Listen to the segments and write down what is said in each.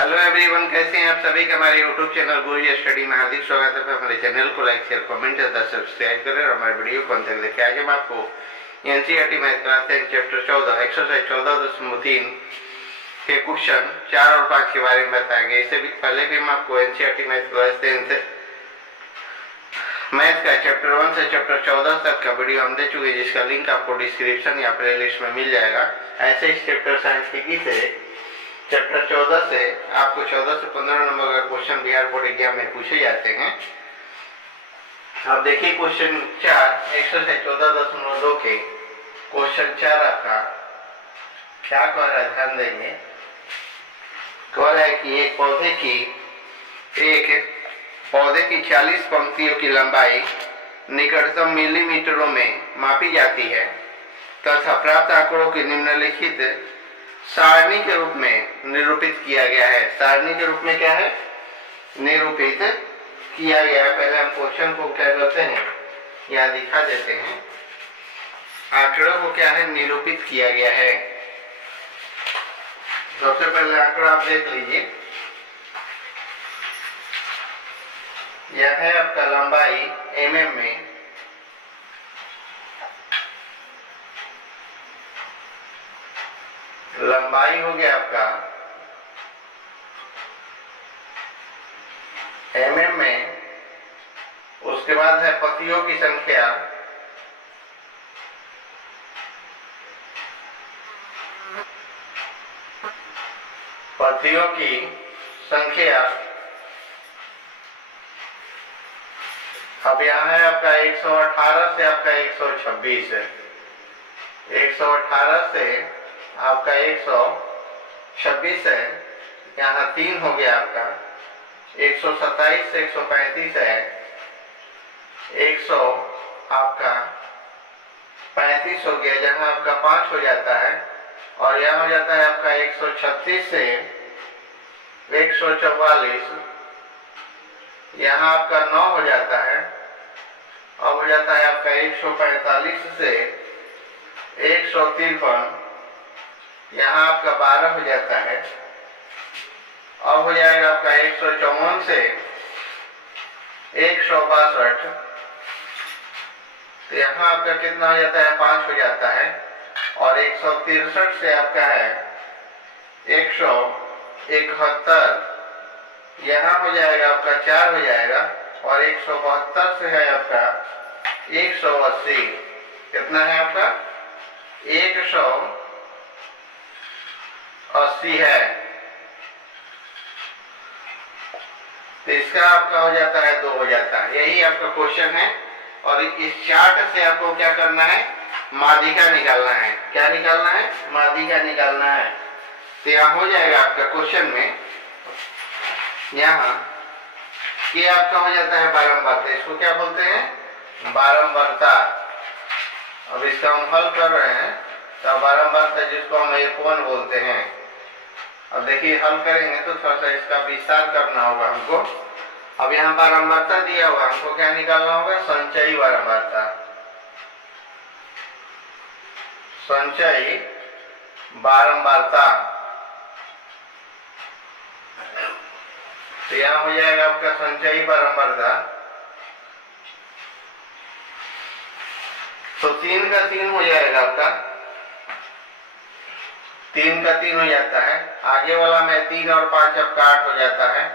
Hello everyone, कैसे हैं आप सभी। हमारे यूट्यूब चैनल गुरुजी स्टडी में हार्दिक स्वागत है। हमारे चैनल को लाइक शेयर कमेंट ज़्यादा सब्सक्राइब करें और हमारे वीडियो को अंत तक देखें। आज हम आपको NCERT math class 10 chapter 14 exercise 14.3 के क्वेश्चन 4 और 5 के बारे में बताएंगे। इससे भी पहले भी हम आपको एनसीईआरटी मैथ क्लास 10 से मैथ का चैप्टर 1 से चैप्टर 14 तक का वीडियो हम दे चुके हैं, जिसका लिंक आपको डिस्क्रिप्शन या प्ले लिस्ट में मिल जाएगा। ऐसे इस चैप्टर सांख्यिकी से चैप्टर 14 से आपको 14 से 15 नंबर का क्वेश्चन बिहार बोर्ड एग्जाम में पूछे जाते हैं। अब देखिए क्वेश्चन 4 एक्सरसाइज 14.2 के क्वेश्चन 4 आपका क्या कह रहा है, ध्यान देंगे। कह रहा है कि एक पौधे की 40 पंक्तियों की लंबाई निकटतम मिलीमीटरों में मापी जाती है तथा प्राप्त आंकड़ों की निम्नलिखित सारणी के रूप में निरूपित किया गया है। सारणी के रूप में क्या है, निरूपित किया गया है। पहले हम क्वेश्चन को क्या करते हैं, यहाँ दिखा देते हैं। आंकड़ों को क्या है, निरूपित किया गया है। सबसे पहले आंकड़ा आप देख लीजिए। यह है आपका लंबाई mm में, लंबाई हो गया आपका mm में। उसके बाद है पत्तियों की संख्या, पत्तियों की संख्या। अब यहाँ है आपका 118 से आपका 126 है। 118 से आपका 126 है। यहाँ 3 हो गया आपका। 127 से 135 है। 100 आपका 35 हो गया, जहाँ आपका 5 हो जाता है। और यहाँ हो जाता है आपका 136 से 144। यहाँ आपका 9 हो जाता है। अब हो जाता है आपका 145 से 153। यहाँ आपका 12 हो जाता है। अब हो जाएगा आपका 154 से 162। तो यहाँ आपका कितना हो जाता है, 5 हो जाता है। और 163 से आपका है 171। यहाँ हो जाएगा आपका 4 हो जाएगा। और 172 से है आपका 180। कितना है आपका, 180 है। तो इसका आपका हो जाता है 2 हो जाता है। यही आपका क्वेश्चन है। और इस चार्ट से आपको क्या करना है, माध्यिका निकालना है। क्या निकालना है, माध्यिका निकालना है। तो यहाँ हो जाएगा आपका क्वेश्चन में, यहाँ ये आपका हो जाता है बारंबारता। इसको क्या बोलते हैं, बारंबारता। अब इसका हम हल कर रहे हैं, तो बारंबारता जिसको हम F1 बोलते हैं। अब देखिए हल करेंगे तो थोड़ा सा इसका विस्तार करना होगा हमको। अब यहाँ बारंबारता दिया हुआ, हमको क्या निकालना होगा, संचयी बारंबारता। संचयी बारंबारता। तो यहाँ हो जाएगा आपका संचयी बारंबारता। तो 3 का 3 हो जाएगा आपका, 3 का 3 हो जाता है। आगे वाला में 3 और 5 आपका 8 हो जाता है।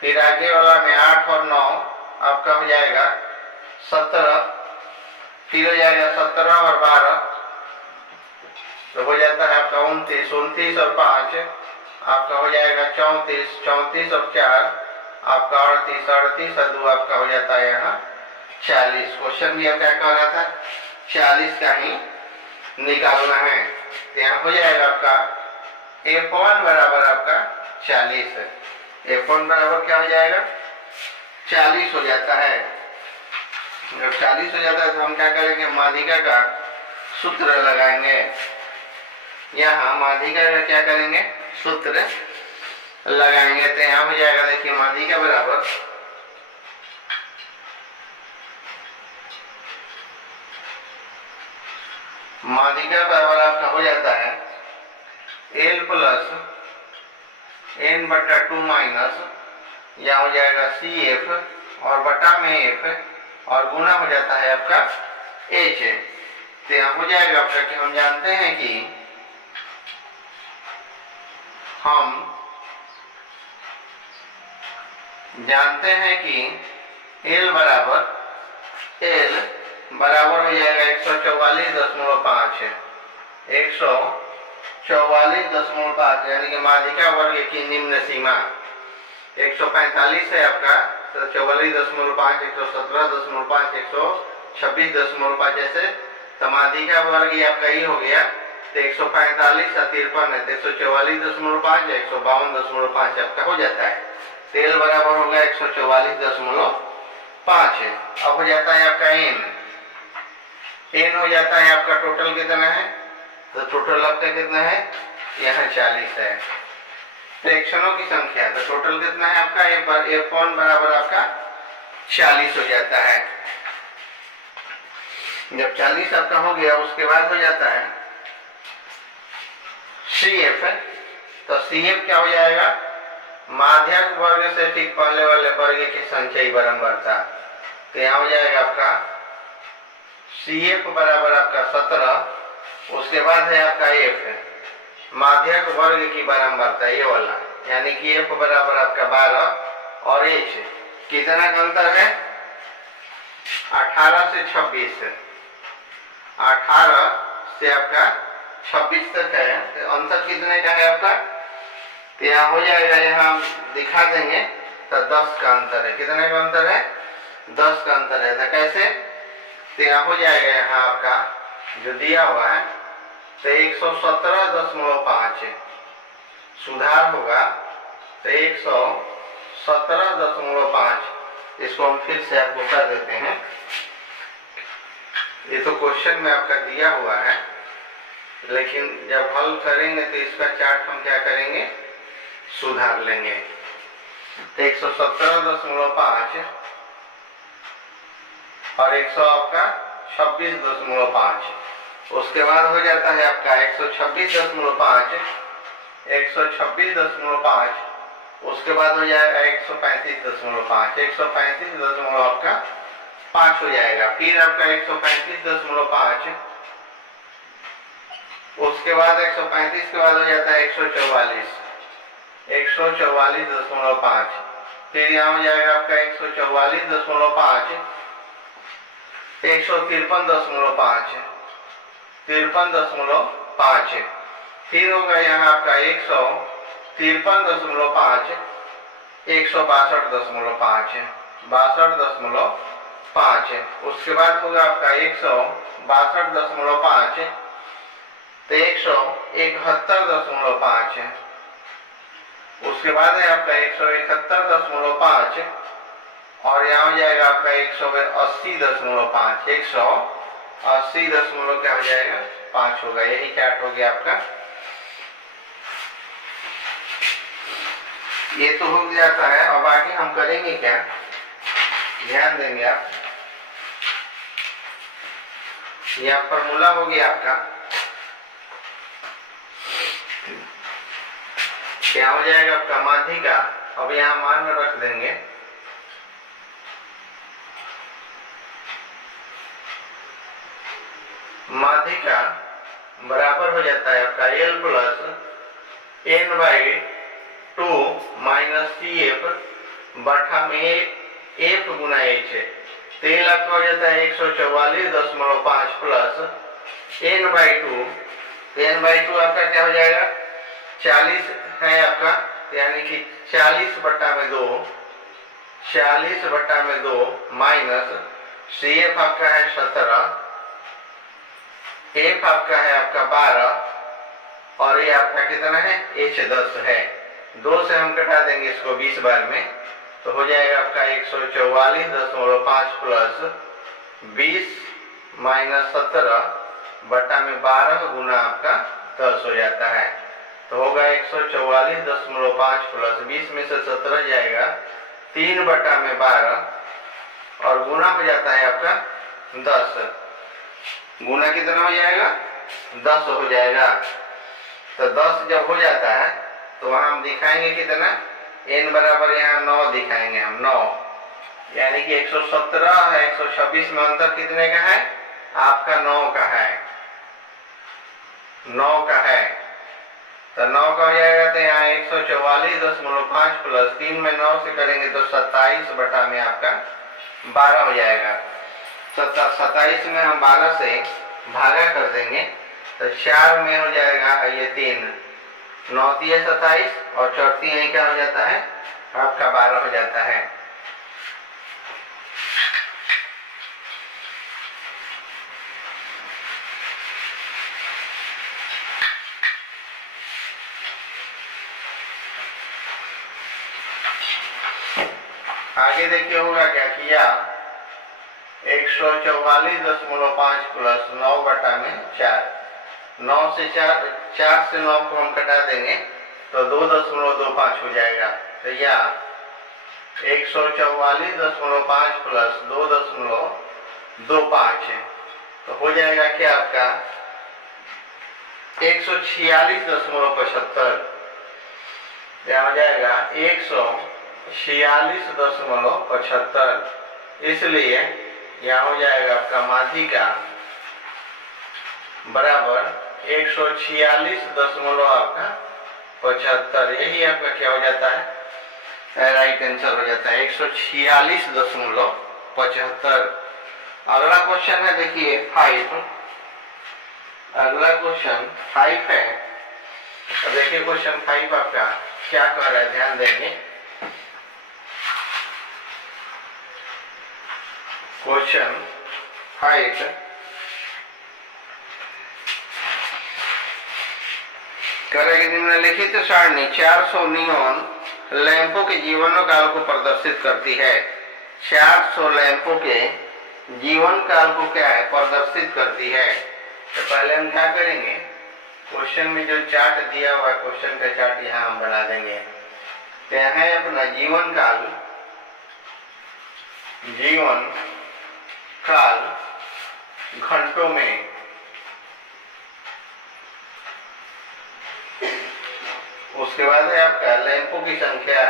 फिर आगे वाला में 8 और 9 आपका हो जाएगा 17। फिर हो जाएगा 17 और 12, तो हो जाता है आपका 29। 29 और 5 आपका हो जाएगा 34। 34 और 4 आपका 38। 38 और 2 आपका हो जाता है यहाँ 40। क्वेश्चन भी अब क्या कह रहा था, 40 का ही निकालना है। तो यहाँ हो जाएगा आपका F1 बराबर आपका 40 है। F1 बराबर क्या हो जाएगा, 40 हो जाता है। जब 40 हो जाता है तो हम क्या करेंगे, माध्यिका का सूत्र लगाएंगे। यहाँ माध्यिका का क्या करेंगे, सूत्र लगाएंगे। तो यहाँ हो जाएगा, देखिए माध्यिका बराबर आपका हो जाता है L प्लस n बटा 2 माइनस यहाँ हो जाएगा सी एफ और बटा में एफ और गुना हो जाता है आपका एच। तो यहाँ हो जाएगा आपका कि हम जानते हैं कि L बराबर हो जाएगा 144.5 144.5 यानी कि माध्यिका वर्ग की निम्न सीमा 145 है आपका, तो 44.5 117.5 126.5 ऐसे तो माध्यिका वर्ग ये आपका ये हो गया। तो 145 और 53 है तो 144.5 152.5 आपका हो जाता है। तेल बराबर होगा 144.5 है। अब हो जाता है आपका n हो जाता है आपका टोटल कितना है, तो टोटल आपका कितना है यहाँ 40 है। फ्रैक्शनों की संख्या तो टोटल कितना है आपका f1 बराबर आपका 40 हो जाता है। जब 40 आपका हो गया उसके बाद हो जाता है CF। तो CF क्या हो जाएगा, माध्यक वर्ग से ठीक पहले वाले वर्ग की संचयी बराबरता। तो यहाँ हो जाएगा आपका CF बराबर आपका 17, उसके बाद है आपका F माध्यक वर्ग की बराबरता ये वाला, यानी कि F बराबर आपका 12 और H कितना का अंतर है 18 से 26 18 से आपका 26 तक है। तो अंतर कितने का है आपका, तो यहाँ हो जाएगा, यहाँ दिखा देंगे तो 10 का अंतर है। कितने का अंतर है 10 का अंतर है। तो कैसे, तो यहाँ हो जाएगा यहाँ आपका जो दिया हुआ है तो 117.5 सुधार होगा तो 117.5। इसको हम फिर से आपको कर देते हैं, ये तो क्वेश्चन में आपका दिया हुआ है, लेकिन जब हल करेंगे तो इसका चार्ट हम क्या करेंगे सुधार लेंगे। तो 117.5 और 126.5 उसके बाद हो जाता है आपका 126.5 उसके बाद हो जाएगा 135.5 135 आपका 5 हो जाएगा। फिर आपका 135.5 उसके बाद 135 के बाद हो जाता है 144.5 फिर यहाँ हो जाएगा आपका 144.5 153.5 53.5 फिर होगा यहाँ आपका 153.5 162.5 62.5 उसके बाद होगा आपका 162.5 तो 171.5 उसके बाद है आपका 171.5 और यहाँ हो जाएगा आपका 180.5 180 क्या हो जाएगा 5 होगा। यही चार्ट हो गया आपका। ये तो हो जाता है। अब आगे हम करेंगे क्या, ध्यान देंगे आप, यह फॉर्मूला हो गया आपका, क्या हो जाएगा आपका माध्यिका। अब यहाँ मान रख देंगे माध्यिका बराबर हो जाता है आपका L plus n/2 minus CF बटा में F गुना H। तेल आपका हो जाता है 144.5 प्लस n/2 n/2 आपका क्या हो जाएगा 40 है आपका, यानी कि 40/2 माइनस CF आपका है 17 F आपका है आपका 12 और ये आपका कितना है H 10 है। 2 से हम कटा देंगे इसको 20 बार में तो हो जाएगा आपका 144.5 प्लस 20 माइनस 17 बटा में 12 गुना आपका 10 हो जाता है। तो होगा 144.5 प्लस 20 में से 17 जाएगा 3 बटा में 12 और गुना हो जाता है आपका 10। गुना कितना हो जाएगा 10 हो जाएगा। तो 10 जब हो जाता है तो वहां हम दिखाएंगे कितना, n बराबर यहाँ 9 दिखाएंगे हम, 9, यानी कि 117 है 126 में अंतर कितने का है आपका, 9 का है, 9 का है। तो 9 का हो जाएगा, तो यहाँ 144.5 प्लस 3 में 9 से करेंगे तो 27 बटा में आपका 12 हो जाएगा। 27 में हम 12 से भागा कर देंगे तो 4 में हो जाएगा ये 3, 9 3 27 और 4 यही क्या हो जाता है आपका 12 हो जाता है। आगे देखिए होगा क्या किया, 144.5 प्लस 9 बटा में 4, 9 से 4 से 9 को हम कटा देंगे तो 2.25 हो जाएगा। तो यह 144.5 प्लस 2.25 है, तो हो जाएगा क्या आपका 146.75, क्या हो जाएगा 146.75, इसलिए यहाँ हो जाएगा आपका माध्यिका बराबर 146.75, यही आपका क्या हो जाता है राइट आंसर हो जाता है 146.75। अगला क्वेश्चन है देखिए 5, अगला क्वेश्चन 5 है। तो देखिए क्वेश्चन 5 आपका क्या कर रहा है, ध्यान देंगे। क्वेश्चन 5 करेंगे निम्नलिखित सारणी 400 नियॉन लैंपों के जीवन काल को प्रदर्शित करती है। 400 लैंपों के जीवन काल को क्या है प्रदर्शित करती है। तो पहले हम क्या करेंगे, क्वेश्चन में जो चार्ट दिया हुआ है क्वेश्चन का चार्ट यहाँ हम बना देंगे। क्या है अपना जीवन काल, जीवन काल घंटों में, उसके बाद है आपका लैंपों की संख्या,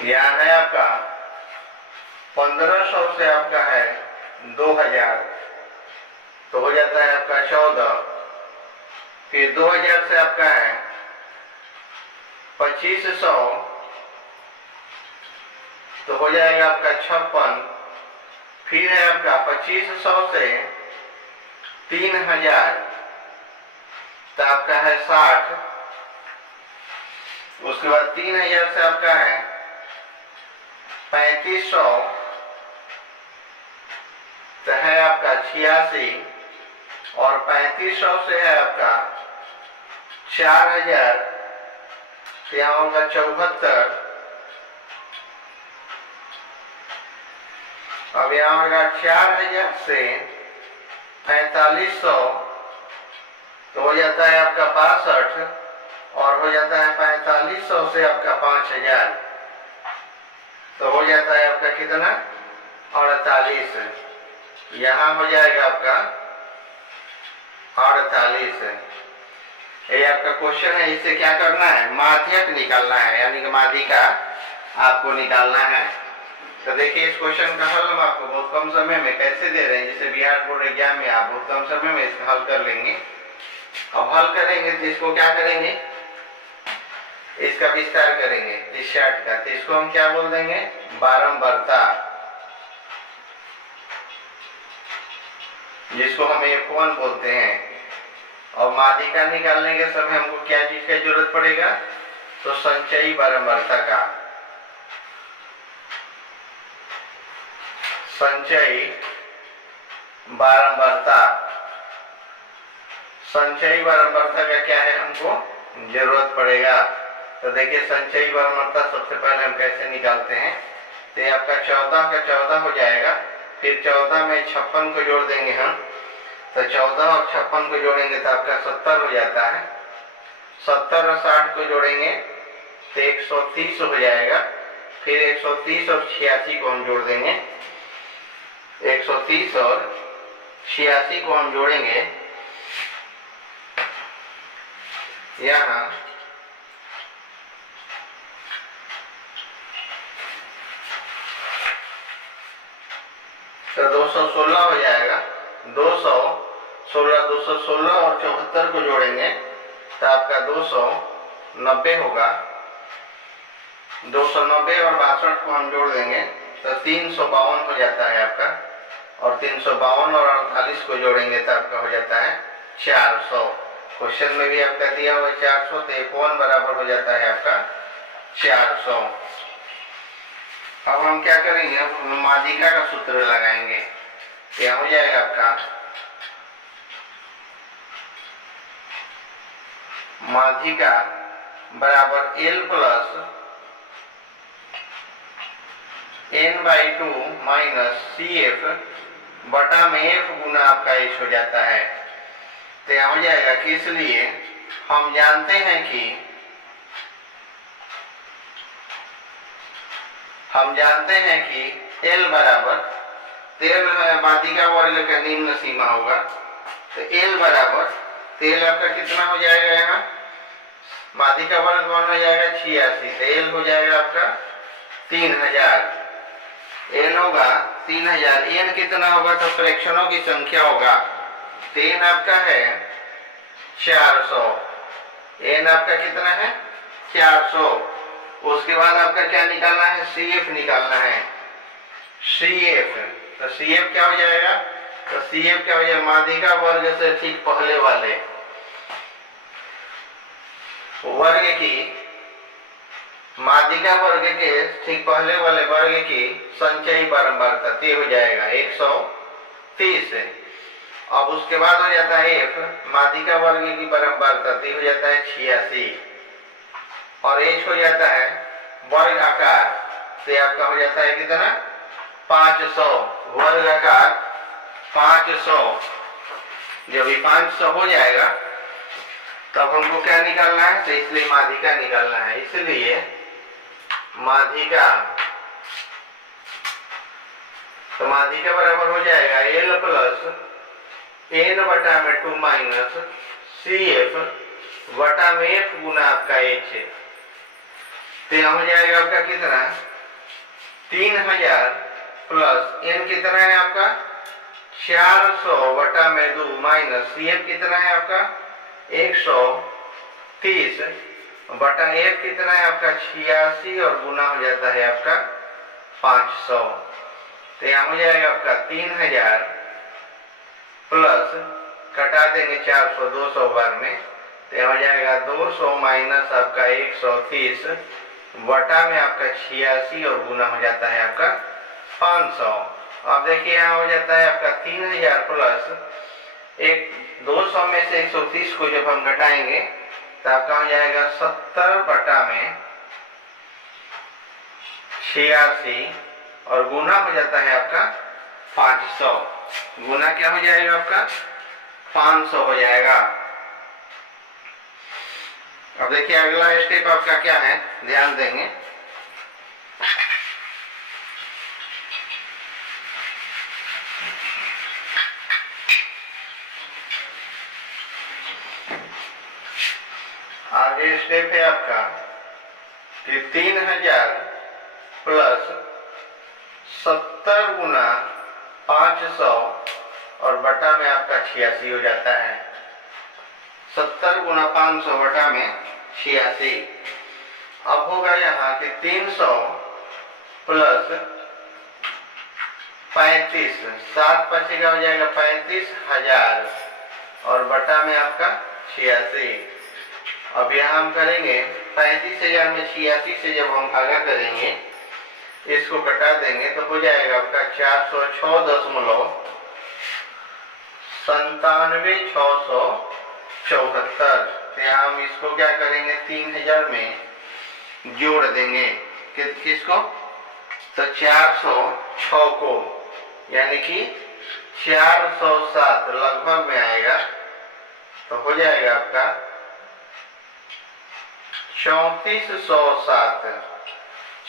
यहाँ है आपका 1500 से आपका है 2000, तो हो जाता है आपका 14, फिर 2000 से आपका है 2500, तो हो जाएगा आपका 56, फिर है आपका 2500 से 3000, तो आपका है 60, उसके बाद 3000 से आपका है 3500, तो है आपका 86, और 3500 से है आपका 4000, तो यहाँ होगा 74, अब यहाँ होगा 4000 से 4500, तो हो जाता है आपका 62, और हो जाता है 4500 से आपका 5000, तो हो जाता है आपका कितना 48, यहाँ हो जाएगा आपका 48। ये आपका क्वेश्चन है, इससे क्या करना है माध्यक निकालना है, यानी कि माध्यिका आपको निकालना है। तो देखिए इस क्वेश्चन का हल हम आपको बहुत कम समय में कैसे दे रहे हैं, जैसे बिहार बोर्ड एग्जाम में आप बहुत कम समय में इसका हल कर लेंगे। अब हल करेंगे तो इसको क्या करेंगे, इसका विस्तार करेंगे इस चार्ट का, तो इसको हम क्या बोल देंगे बारंबारता, जिसको हम F1 बोलते हैं। और माध्यिका निकालने के समय हमको क्या चीज की जरूरत पड़ेगा, तो संचयी बारंबारता का, संचयी बारंबारता, संचयी बारंबारता का क्या है हमको जरूरत पड़ेगा। तो देखिए संचयी बारंबारता सबसे पहले हम कैसे निकालते हैं, तो ये आपका 14 का 14 हो जाएगा, फिर 14 में 56 को जोड़ देंगे हम, तो 14 और 56 को जोड़ेंगे तो आपका 70 हो जाता है। 70 और 60 को जोड़ेंगे तो 130 हो जाएगा। फिर 130 और 86 को हम जोड़ देंगे, 130 और 86 को हम जोड़ेंगे यहाँ तो 216 हो जाएगा। 216 और 74 को जोड़ेंगे तो आपका 290 होगा। 290 और 62 को हम जोड़ देंगे तो 352 हो जाता है आपका, और 352 और 48 को जोड़ेंगे तो आपका हो जाता है 400। क्वेश्चन में भी आपका दिया हुआ 400, तो एक बराबर हो जाता है आपका 400। अब हम क्या करेंगे, अब माध्यिका का सूत्र लगाएंगे। क्या हो जाएगा आपका माध्यिका बराबर L plus n/2 minus CF बटा में F गुना आपका H हो जाता है। तो यहाँ हो जाएगा कि इसलिए हम जानते हैं कि L बराबर, तेल माध्यिका वर्ग का निम्न सीमा होगा, तो L बराबर तेल आपका कितना हो जाएगा, यहाँ माध्यिका वर्ग कौन हो जाएगा 86, तो L हो जाएगा आपका 3000। L होगा 3000, n कितना होगा तो फ्रैक्शनों की संख्या होगा, तो n आपका है 400, n आपका कितना है 400। उसके बाद आपका क्या निकालना है, CF निकालना है, CF। तो CF क्या हो जाएगा, तो CF क्या हो जाएगा माध्यिका वर्ग से ठीक पहले वाले वर्ग की, माध्यिका वर्ग के ठीक पहले वाले वर्ग की संचयी बारंबारता ते हो जाएगा 130। अब उसके बाद हो जाता है F माध्यिका वर्ग की बारंबारता ते हो जाता है 86, और H हो जाता है वर्ग आकार से आपका हो जाता है कितना 500, वर्ग आकार 500। जब ये 500 हो जाएगा तब हमको क्या निकालना है, तो इसलिए माध्यिका निकालना है। इसलिए माध्यिका, तो माध्यिका बराबर हो जाएगा L plus n/2 minus CF बटा में F गुना आपका H। तो यहाँ हो जाएगा आपका कितना 3000 प्लस n कितना है आपका 400 बटा में 2 माइनस CF कितना है आपका 130 बटा F कितना है आपका 86, और गुना हो जाता है आपका 500। तो यहाँ हो जाएगा आपका 3000 प्लस कटा देंगे 400 200 बार में, तो यहाँ हो जाएगा 200 माइनस आपका 130 बटा में आपका 86, और गुना हो जाता है आपका 500। अब देखिए यहाँ हो जाता है आपका 3000 प्लस एक 200 में से 130 को जब हम घटाएंगे तो आपका हो जाएगा 70 बटा में 86, और गुना हो जाता है आपका 500। गुना क्या हो जाएगा आपका 500 हो जाएगा। अब देखिए अगला स्टेप आपका क्या है, ध्यान देंगे। आगे स्टेप है आपका कि 3000 प्लस 70 गुना 500 और बटा में आपका 86 हो जाता है। 70 गुना 500 बटा में 86। अब होगा यहाँ कि 300 प्लस 35, 7 बचेगा हो जाएगा 35,000 और बटा में आपका 86। अब यहाँ हम करेंगे 35,000 में 86 से जब हम भागा करेंगे, इसको कटा देंगे तो हो जाएगा आपका 406.97,674। तो यहाँ हम इसको क्या करेंगे 3000 में जोड़ देंगे किसको, तो 406 को, यानी कि 407 लगभग में आएगा। तो हो जाएगा आपका 3407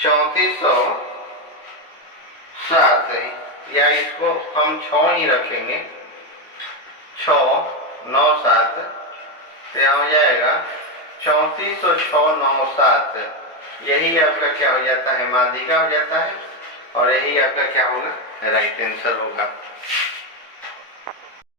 3407 या इसको हम 6 ही रखेंगे, 6 9 7, तो यहाँ हो जाएगा 340697। यही आपका क्या हो जाता है, माध्यिका हो जाता है, और यही आपका क्या होगा, राइट आंसर होगा।